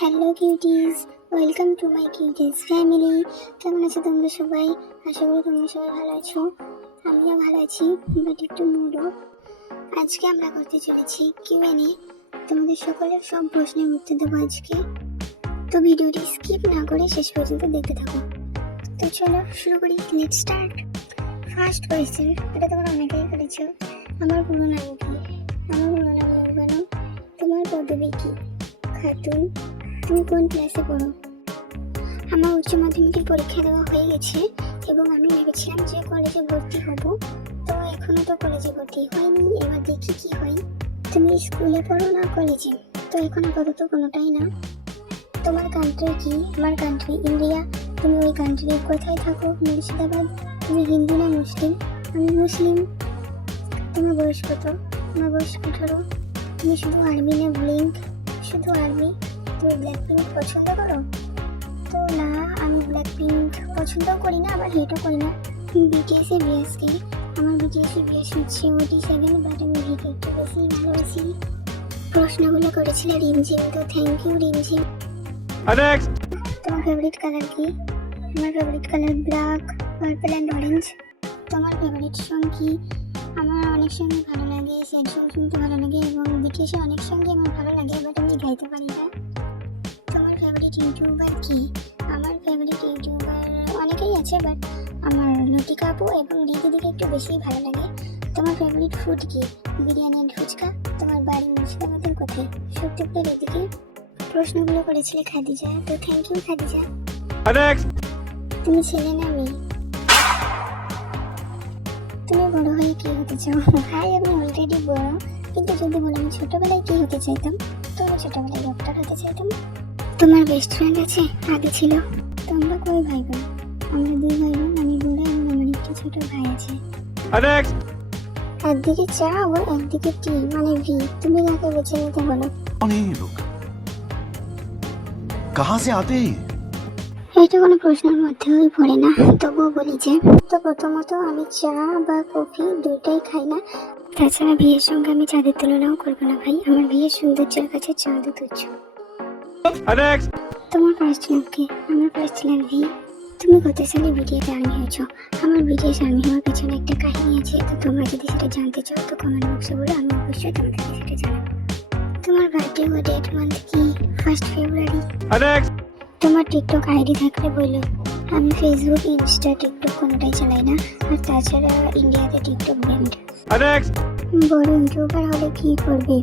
Hello cuties, welcome to my cuties family. কেমন আছো তোমরা সবাই? আশা করি তোমরা সবাই ভালো আছো। আমিও ভালো আছি, বাট একটু মুডও। আজকে আমরা করতে চলেছি কিউএনএ। তোমাদের সকলের সব প্রশ্নের উত্তর দেবো আজকে। তো ভিডিওটি স্কিপ না করে শেষ পর্যন্ত দেখতে থাকো। তো চলো শুরু করি, লেটস স্টার্ট। ফার্স্ট কোয়েশ্চেন, এটা তোমরা অনেকেই করেছো। আমার পুরো নাম কি? আমার পুরো নাম নৌবানু। তোমার পদবী কি? খাতুন। তুমি কোন ক্লাসে পড়ো? আমার উচ্চ মাধ্যমিকের পরীক্ষা দেওয়া হয়ে গেছে এবং আমি ভেবেছিলাম যে কলেজে ভর্তি হব, তো এখনো তো কলেজে ভর্তি হয়নি, এবার দেখি কি হয়। তুমি স্কুলে পড়ো না কলেজে? তো এখন আপাতত কোনোটাই না। তোমার কান্ট্রি কি? আমার কান্ট্রি ইন্ডিয়া। তুমি ওই কান্ট্রির কোথায় থাকো? মুর্শিদাবাদ। তুমি হিন্দু না মুসলিম? আমি মুসলিম। তোমার বয়স কত? আমার বয়স 18। তুমি শুধু আর্মি না ব্লিঙ্ক? শুধু আর্মি। তুমি ব্ল্যাক পিঙ্ক পছন্দ করো? তো না, আমি ব্ল্যাক পিঙ্ক পছন্দ করি না, আবার হেটও করি না। বিটিএস এর বিএস কি? আমার বিটিএস এর বিএস হচ্ছে OT7, বাট আমি ভিকে একটু বেশি ভালোবাসি। প্রশ্নগুলো করেছিল রিমঝিম, তো থ্যাংক ইউ রিমঝিম। তোমার ফেভারিট কালার কি? আমার favourite colour black, purple and orange. তোমার ফেভারিট সং কি? আমার অনেক সঙ্গে ভালো লাগে, স্যাড সং শুনতে ভালো লাগে এবং বিটিএসের অনেক সঙ্গে আমার ভালো লাগে, বাট আমি গাইতে পারি না। তোমার ফেভারিট ইউটিউবার কি? আমার ফেভারিট ইউটিউবার অনেকেই আছে, বাট আমার লতিকা আপু এবং দিদিকে একটু বেশিই ভালো লাগে। তোমার ফেভারিট ফুড কি? বিরিয়ানি অ্যান্ড ফুচকা। তোমার বাড়ি মুর্শিদাবাদের কোথায়? সত্যিপুরের এদিকে। প্রশ্নগুলো করেছিলে খাদিজা, তো থ্যাংক ইউ খাদিজা। তুমি ছেলে না মেয়ে? তুমি বড় হয়ে কি হতে চাও? ভাই আমি অলরেডি বড়, কিন্তু যদি বলো আমি ছোটবেলায় কি হতে চাইতাম, তো আমি ছোটবেলায় ডক্টর হতে চাইতাম। তোমার বেস্ট ফ্রেন্ড আছে? আগে ছিল। তোমরা কয় ভাই বোন? আমরা 2 ভাই বোন, আমি বড় এবং আমার একটি ছোট ভাই আছে। একদিকে চা ও একদিকে টি, মানে ভি। তুমি কাকে বেছে নিতে বলো? कौन है ये लोग? कहाँ से आते हैं? এটা কোনো প্রশ্নের মধ্যেই পড়ে না, তবুও বলি যে, তো প্রথমত আমি চা বা কফি দুইটাই খাই না। তাছাড়া বিয়ের সঙ্গে আমি চাঁদের তুলনাও করবো না ভাই, আমার বিয়ের সৌন্দর্যের কাছে চাঁদও তুচ্ছ। তোমার ফার্স্ট নাম কি? আমার ফার্স্ট নাম ভি। তুমি কত সালে বিটিএস আর্মি হয়েছো? আমার বিটিএস আর্মি হওয়ার পেছনে একটা কাহিনী আছে, তো তোমরা যদি সেটা জানতে চাও তো কমেন্ট বক্সে বলো, আমি অবশ্যই তোমাদেরকে সেটা জানাবো। তোমার বার্থডে ও ডেট মান্থ কি? 1 ফেব্রুয়ারি। তোমার টিকটক আইডি থাকলে বলো। আমি ফেসবুক, ইনস্টা, টিকটক কোনোটাই চালাই না, আর তাছাড়া ইন্ডিয়াতে টিকটক ব্যান্ড। বড় ইউটিউবার হলে কি করবে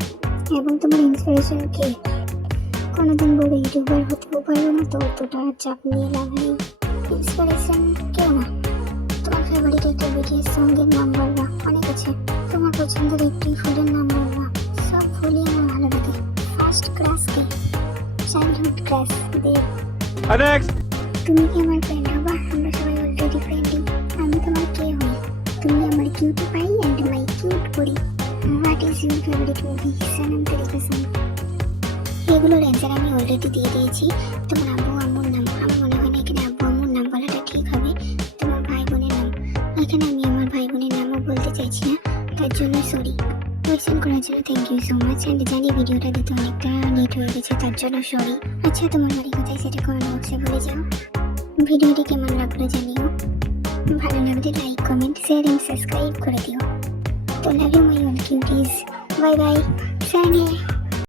এবং তোমার ইন্সপিরেশন কে? কোনোদিন বড় ইউটিউবার হতেও পারবো না, তো অতটা চাপ নিয়ে লাভ নেই। ইন্সপিরেশন কেউ না। তোমার ফেভারিট একটা বিটিএস সঙ্গের নাম বলবা? অনেক আছে। তোমার পছন্দের একটি ফুলের নাম বলবা? সব ফুলই আমার ভালো লাগে। ফার্স্ট ক্রাশ কি? চাইল্ডহুড ক্রাশ দেব। তুমি কি আমার ফ্রেন্ড হবা? আমরা সবাই অলরেডি ফ্রেন্ডই। আমি তোমার কে হই? তুমি আমার cute pie and my cute পরি। What is your favourite movie? Sanam Teri Kasam. এগুলোর অ্যান্সার আমি অলরেডি দিয়ে দিয়েছি। তোমার আব্বু আম্মুর নাম? আমার মনে হয় না এখানে আব্বু আম্মুর নাম বলাটা ঠিক হবে। তোমার ভাই বোনের নাম? এখানে আমি আমার ভাই বোনের নামও বলতে চাইছি না, তার জন্য সরি। কোয়েশ্চেন করার জন্য thank you so much, and জানি ভিডিওটা দিতে অনেকটা লেট হয়ে গেছে, তার জন্য সরি। আচ্ছা, তোমার বাড়ি কোথায় সেটা কমেন্ট বক্সে বলে যাও। ভিডিওটি কেমন লাগলো জানিও, ভালো লাগলে like, comment, share and subscribe করে দিও। তো love you my all cuties, bye bye, sign hey.